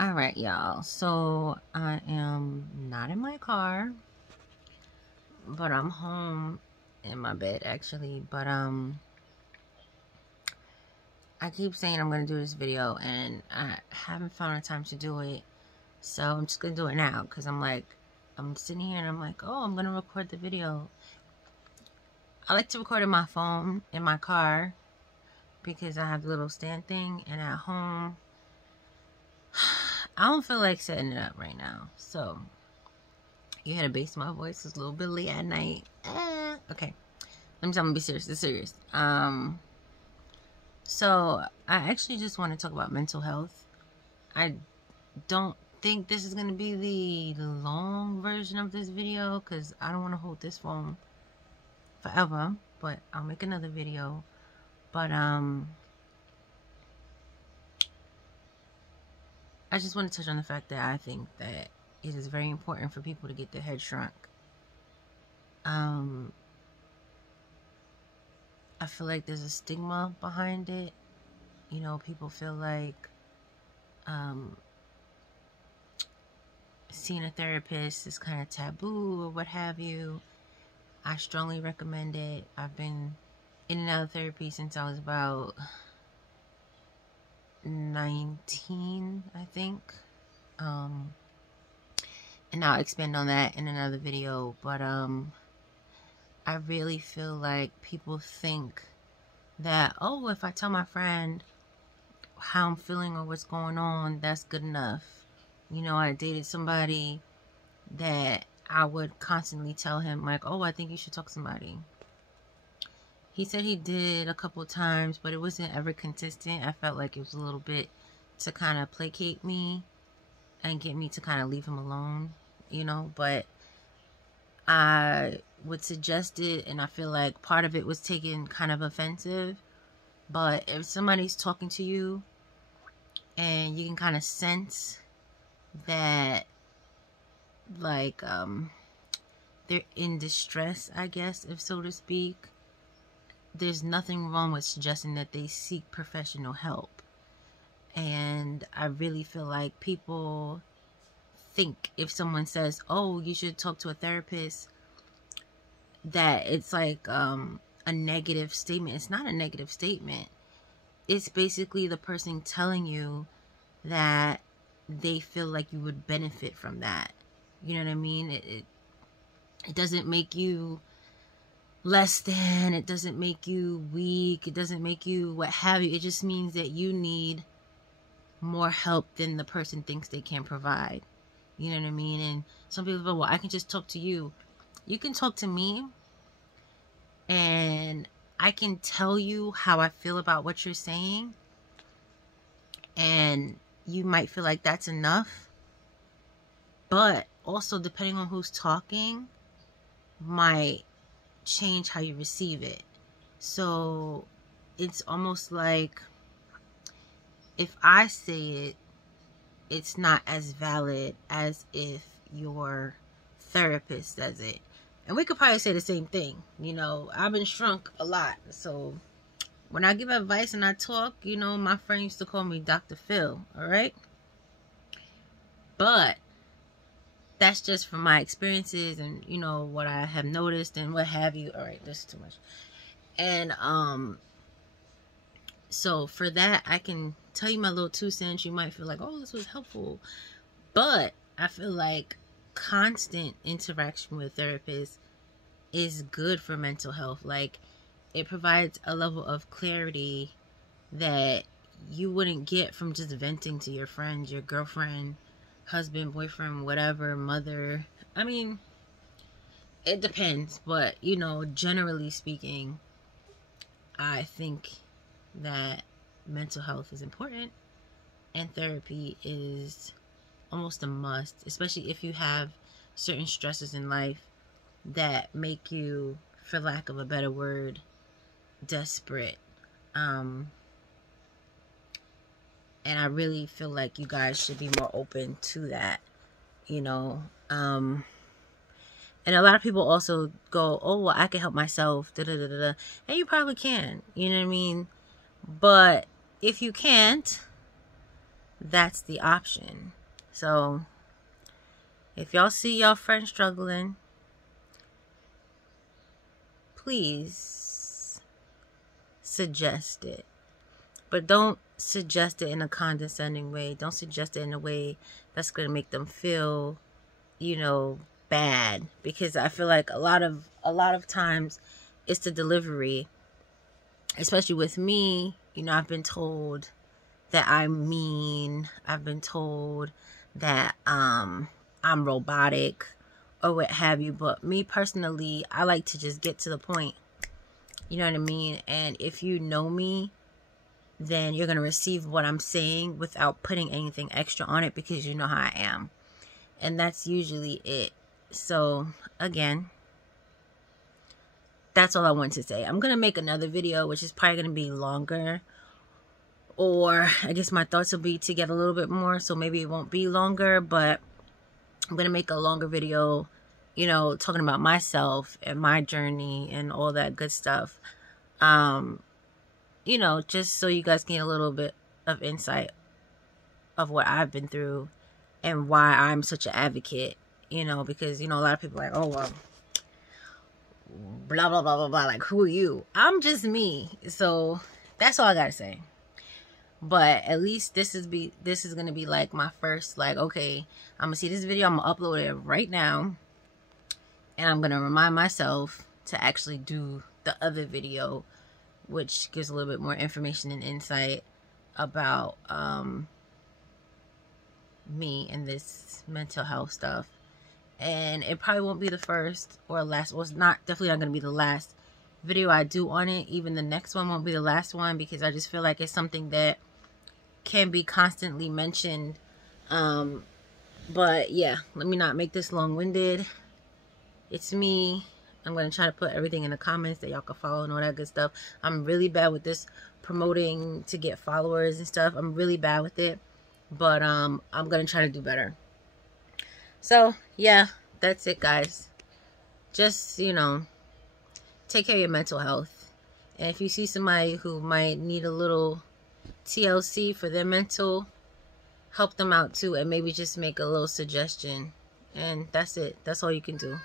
All right, y'all. So I am not in my car, but I'm home in my bed actually. But I keep saying I'm gonna do this video, and I haven't found the time to do it. So I'm just gonna do it now because I'm sitting here and I'm like, oh, I'm gonna record the video. I like to record in my phone in my car because I have the little stand thing, and at home I don't feel like setting it up right now. So you had to base my voice. It's a little bit late at night. Okay. I'm gonna be serious. It's serious. So I actually just want to talk about mental health. I don't think this is gonna be the long version of this video because I don't want to hold this phone forever. But I'll make another video. But I just want to touch on the fact that I think that it is very important for people to get their head shrunk. I feel like there's a stigma behind it. You know, people feel like seeing a therapist is kind of taboo or what have you. I strongly recommend it. I've been in and out of therapy since I was about 19, I think. And I'll expand on that in another video. But I really feel like people think that, oh, if I tell my friend how I'm feeling or what's going on, that's good enough. You know, I dated somebody that I would constantly tell him, like, oh, I think you should talk to somebody. He said he did a couple times, but it wasn't ever consistent. I felt like it was a little bit to kind of placate me and get me to kind of leave him alone, you know. But I would suggest it, and I feel like part of it was taken kind of offensive. But if somebody's talking to you and you can kind of sense that, like, they're in distress, I guess, if so to speak, there's nothing wrong with suggesting that they seek professional help. And I really feel like people think if someone says, oh, you should talk to a therapist, that it's like a negative statement. It's not a negative statement. It's basically the person telling you that they feel like you would benefit from that. You know what I mean? It doesn't make you less than. It doesn't make you weak. It doesn't make you what have you. It just means that you need more help than the person thinks they can provide. You know what I mean? And some people go, well, I can just talk to you. You can talk to me, and I can tell you how I feel about what you're saying, and you might feel like that's enough. But also, depending on who's talking, might change how you receive it. So it's almost like if I say it, it's not as valid as if your therapist says it. And we could probably say the same thing. You know, I've been shrunk a lot. So when I give advice and I talk, you know, my friend used to call me Dr. Phil. All right. But that's just from my experiences and, you know, what I have noticed and what have you. All right. This is too much. And, so for that, I can tell you my little 2 cents. You might feel like, oh, this was helpful. But I feel like constant interaction with therapists is good for mental health. Like, it provides a level of clarity that you wouldn't get from just venting to your friends, your girlfriend, husband, boyfriend, whatever, mother. I mean, it depends. But, you know, generally speaking, I think that mental health is important, and therapy is almost a must, especially if you have certain stresses in life that make you, for lack of a better word, desperate. And I really feel like you guys should be more open to that, you know. And a lot of people also go, oh, well, I can help myself, da da da da. And you probably can, you know what I mean? But if you can't, that's the option. So if y'all see y'all friend struggling, please suggest it. But don't suggest it in a condescending way. Don't suggest it in a way that's going to make them feel, you know, bad. Because I feel like a lot of times it's the delivery. Especially with me, you know, I've been told that I'm mean. I've been told that I'm robotic or what have you. But me personally, I like to just get to the point. You know what I mean? And if you know me, then you're going to receive what I'm saying without putting anything extra on it, because you know how I am. And that's usually it. So, again, that's all I want to say. I'm going to make another video, which is probably going to be longer. Or, I guess my thoughts will be to get a little bit more, so maybe it won't be longer. But I'm going to make a longer video, you know, talking about myself and my journey and all that good stuff. You know, just so you guys get a little bit of insight of what I've been through and why I'm such an advocate, you know, because, you know, a lot of people are like, oh, well, blah, blah, blah, blah, blah. Like, who are you? I'm just me. So that's all I got to say. But at least this is going to be like my first, like, okay, I'm going to see this video. I'm going to upload it right now. And I'm going to remind myself to actually do the other video, which gives a little bit more information and insight about me and this mental health stuff. And it probably won't be the first or last. Well, it's definitely not going to be the last video I do on it. Even the next one won't be the last one, because I just feel like it's something that can be constantly mentioned. But yeah, let me not make this long-winded. It's me. I'm going to try to put everything in the comments that y'all can follow and all that good stuff. I'm really bad with this promoting to get followers and stuff. I'm really bad with it. But I'm going to try to do better. So, yeah, that's it, guys. Just, you know, take care of your mental health. And if you see somebody who might need a little TLC for their mental, help them out too. And maybe just make a little suggestion. And that's it. That's all you can do.